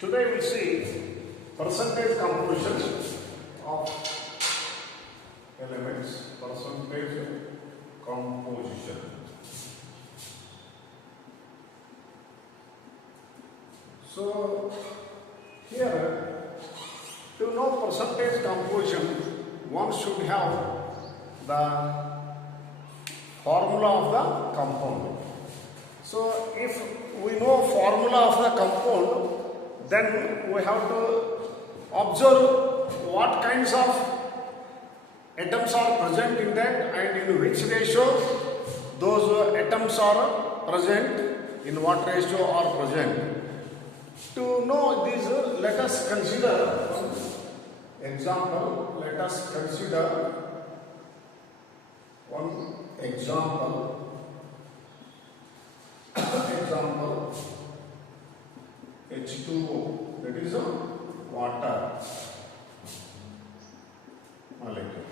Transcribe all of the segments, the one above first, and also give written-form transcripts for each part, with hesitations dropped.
Today we see percentage composition of elements, percentage composition. So here, to know percentage composition, one should have the formula of the compound. So if we know formula of the compound, then we have to observe what kinds of atoms are present in that and in which ratio those atoms are present, in what ratio are present. To know these, let us consider one example. Let us consider one example. Example H2O, that is a water molecule.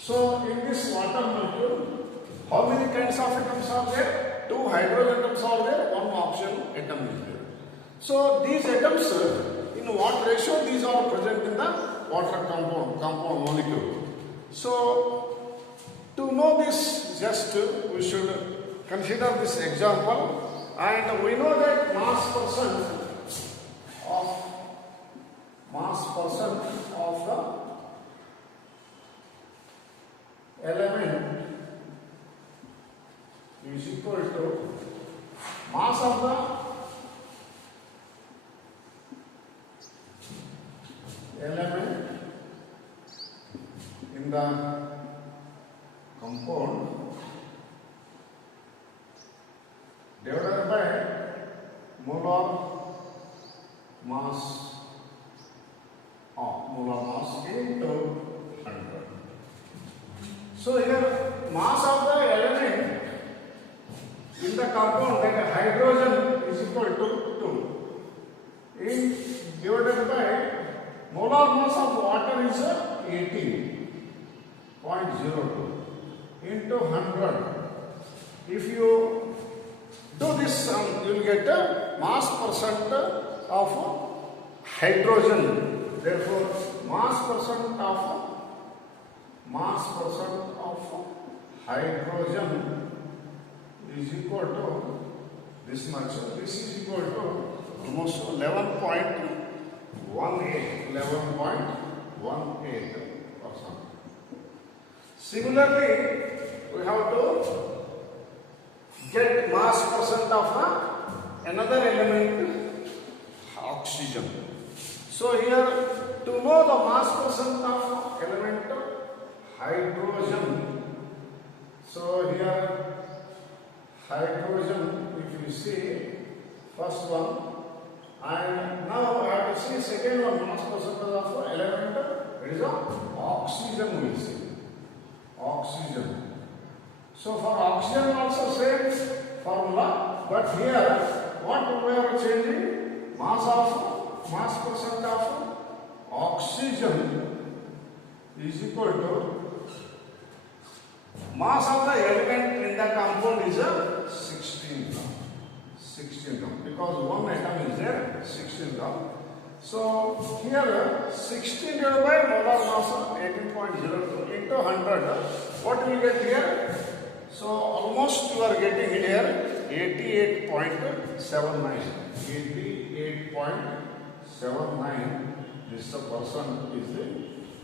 So in this water molecule, how many kinds of atoms are there? 2 hydrogen atoms are there, 1 oxygen atom is there. So these atoms, in what ratio these are present in the water compound molecule. So to know this, just we should consider this example, and we know that mass percent of the element is equal to mass of the element in the compound divided by molar mass into 100. So here mass of the element in the compound, like hydrogen, is equal to 2 in divided by molar mass of water is 18.02 into 100. If you do this sum, you will get a mass percent of hydrogen. Therefore, mass percent of hydrogen is equal to this much. This is equal to almost 11.18%. Similarly, we have to get mass percent of another element, oxygen. So here, to know the mass percent of element hydrogen, so here hydrogen, if you see first one, and now I have to see second one, mass percentage of element, it is oxygen, we see oxygen. So for oxygen also same formula, but here what we are changing, mass percent of oxygen is equal to mass of the element in the compound is 16 gram, because one atom is there, 16 gram. So here 16 divided by molar mass of 18.02 into 100, what we get here? So almost you are getting here 88.79. 88.79. This is the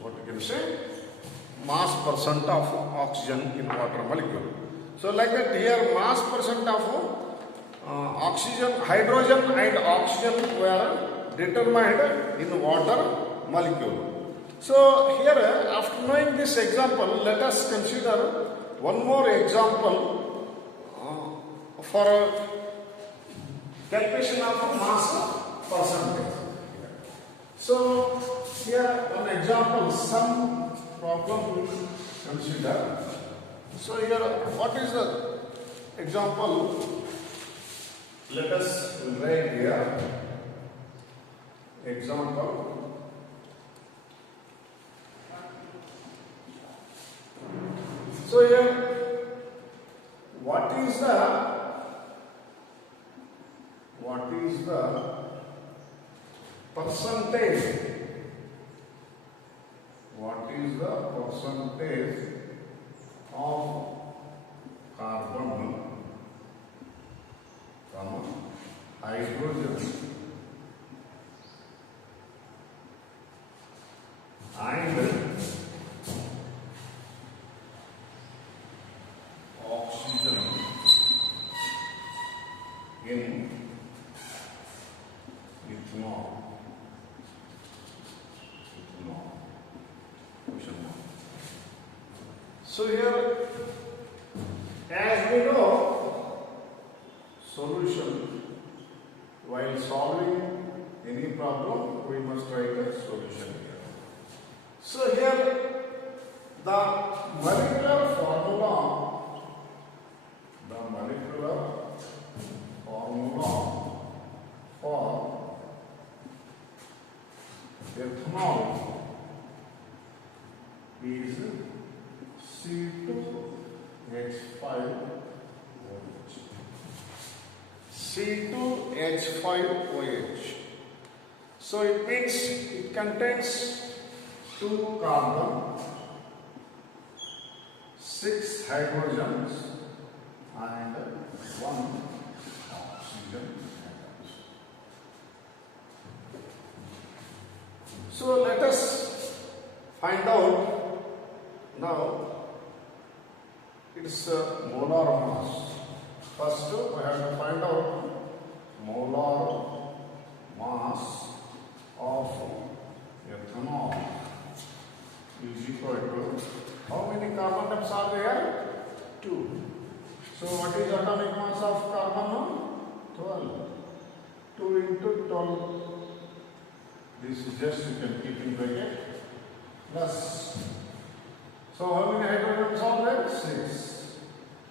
what you can say, mass percent of oxygen in water molecule. So like that here mass percent of oxygen, hydrogen and oxygen were determined in water molecule. So here, after knowing this example, let us consider one more example for calculation of mass percentage. So here one example, some problem we will consider. So here, what is the example? Let us write here. Example. So here, what is the percentage. What is the percentage of carbon from hydrogen and oxygen in ethanol? Question mark. So here, as we know, solution, while solving any problem, we must write a solution here. So here, the molecular formula for ethanol is C2H5OH. C2H5OH. So it means it contains 2 carbon, 6 hydrogens and 1 oxygen atom. So let us find out now its molar mass. First we have to find out molar mass of ethanol is equal to, how many carbon atoms are there? 2. So what is atomic mass of carbon? 12. 2 into 12. This is just, you can keep in bracket, plus. So how many hydrogens are there? 6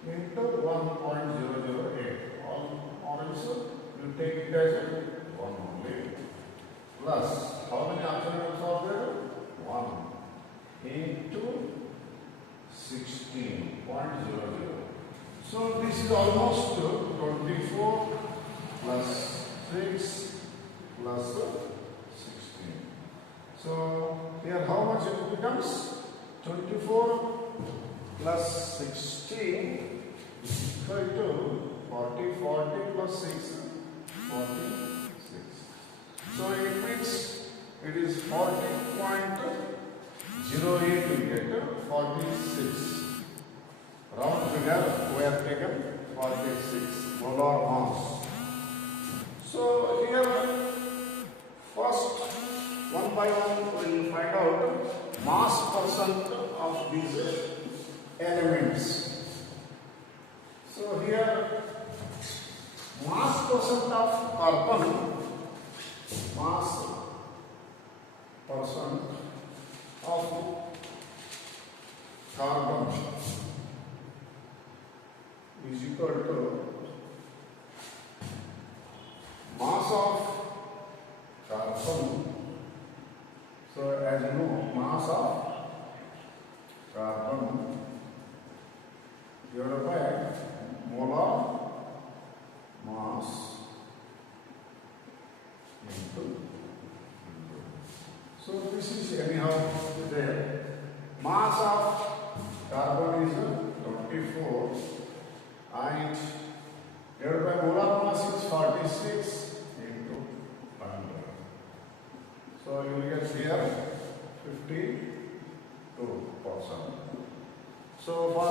into 1.008. Or else you take it as 1 only. Plus, how many oxygens are there? 1 into 16.00. So this is almost 24 plus 6 plus 16. So here how much it becomes? 24 plus 16 equal to 40 plus 6, 46. So it means it is 40.08 we get 46. Round figure we have taken 46 molar mass. So here first one by one we will find out mass percent of these elements. So here mass percent of carbon, mass percent of carbon is equal to mass of carbon. So as you know, mass of carbon divided by molar mass into. So this is anyhow there. Mass of carbon is 24 and divided by molar mass is 46 into 100. So you will get here 52%. So for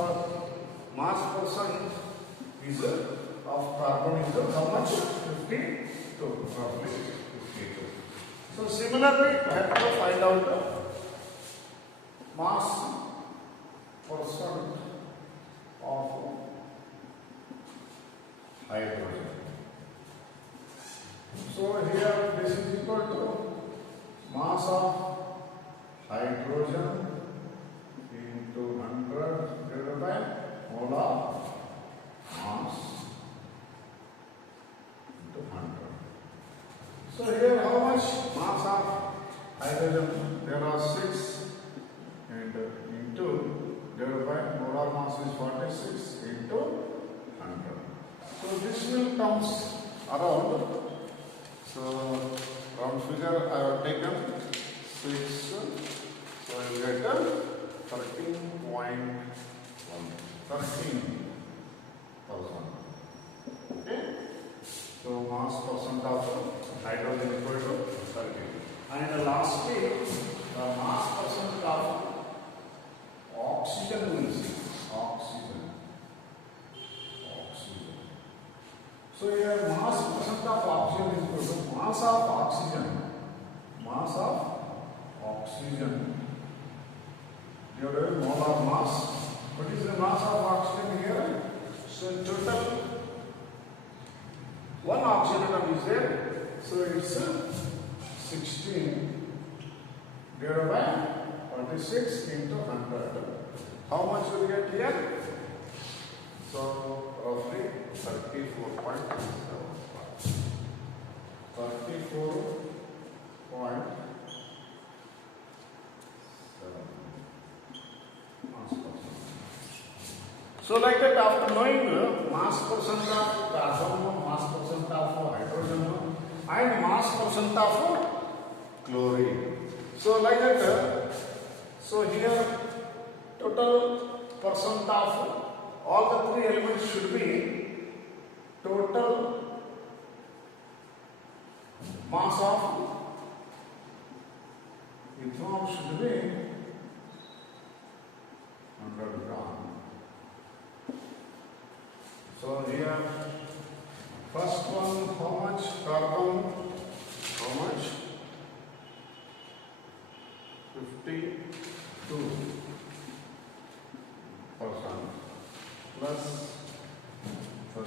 mass percent is of carbon is how much? 52, roughly 52. So similarly, we have to find out the mass percent of hydrogen. So here this is equal to mass of hydrogen into 100 divided by molar mass into 100. So here how much mass of hydrogen? There are 6 and into divided by molar mass is 46 into 100. So this will comes around, so round figure here I have taken 6, so I will get 13.1, 13,000. Okay, so mass percent of hydrogen equal to 13. And lastly, the mass percent of oxygen will see. Oxygen. So here mass percent of oxygen is equal to mass of oxygen. Mass of oxygen divided by molar mass. What is the mass of oxygen here? So total one oxygen atom is there. So it's 16 divided by 46 into 100. How much will you get here? So roughly 34.75. 34.7 mass percent. So like that, after knowing mass percent of carbon, mass percent of hydrogen, and mass percent of chlorine. So like that, so here total percent of all the three elements should be total mass of ethanol should be 100 gram. So here first one, how much carbon? How much? 52% plus 13%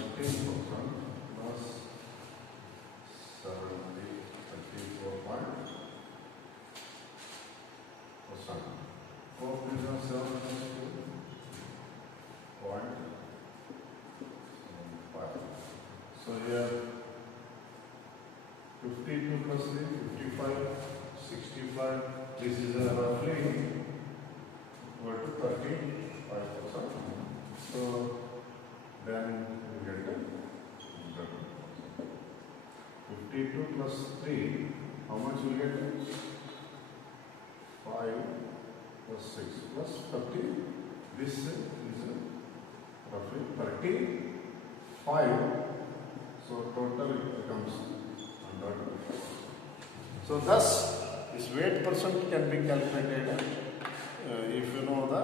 plus 34%. 4 plus 7 point. So here 52 plus 3, 55, 65. This is roughly equal to 35%. So then we get 52 plus 3. How much we get? 5 plus 6 plus 30. This is roughly 35. So total it becomes 100. So thus this weight percent can be calculated if you know the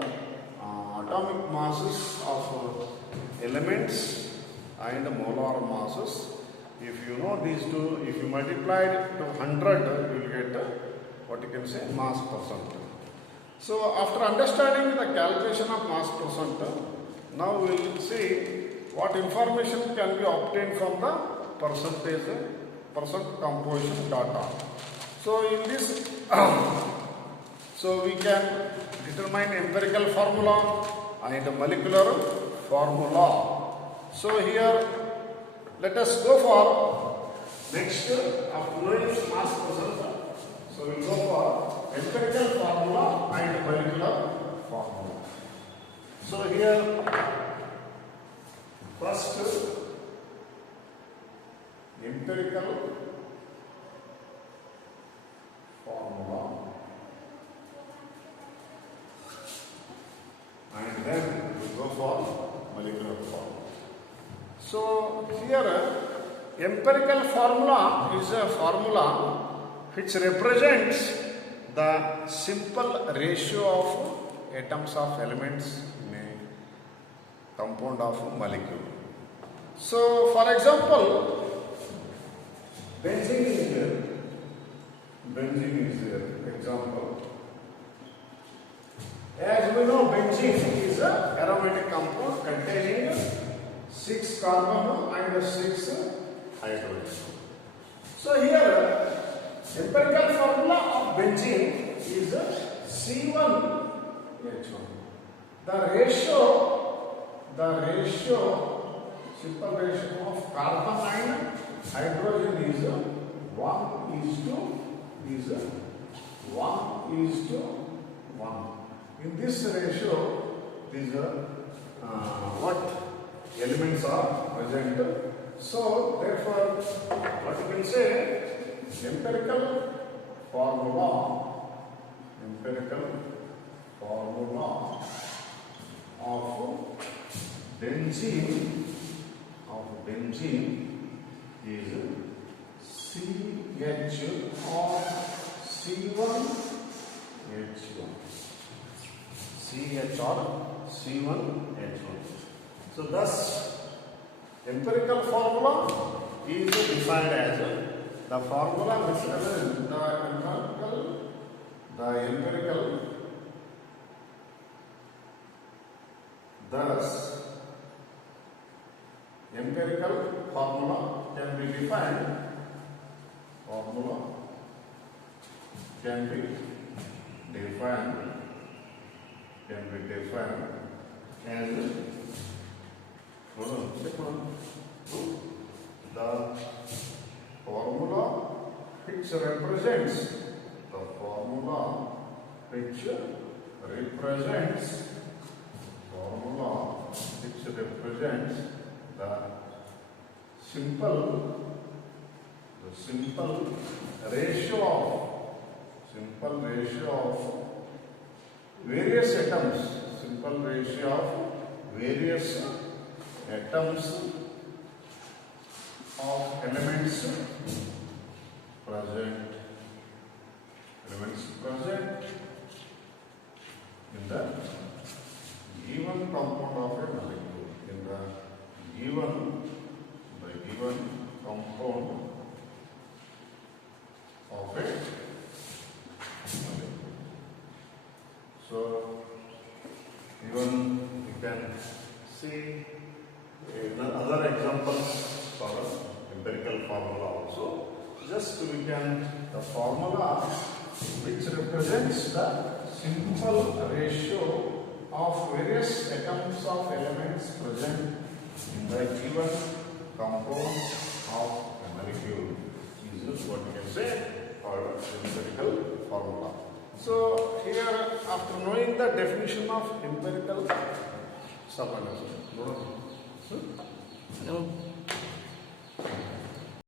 atomic masses of elements and molar masses. If you know these two, if you multiply it to 100, you will get what you can say mass percent. So after understanding the calculation of mass percent, now we will see what information can be obtained from the percent composition data. So in this, so we can determine empirical formula and molecular formula. So here, let us go for next after knowing mass percent. So we will go for empirical formula and molecular formula. So here, first empirical formula, and then we go for molecular formula. So here empirical formula is a formula which represents the simple ratio of atoms of elements in a compound of molecule. So for example, benzene is there. Benzene is there. Example. As we know, benzene is an aromatic compound containing 6 carbon and 6 hydrogen. So here, empirical formula of benzene is C1H1. The ratio, simple ratio of carbon and hydrogen is 1:1. In this ratio, these what elements are present. So therefore, what you can say, empirical formula, empirical formula of benzene is CH or C1H1. CH or C1H1. So thus empirical formula is defined as the formula which represents the empirical thus empirical formula can be defined as the formula which represents the simple ratio of various atoms of elements present in the given compound of a molecule. In the given compound of a molecule. So even you can see other examples for empirical formula also. Just we can the formula which represents the simple ratio of various atoms of elements present in the given compound of a molecule is what we can say or empirical formula. So here, after knowing the definition of empirical,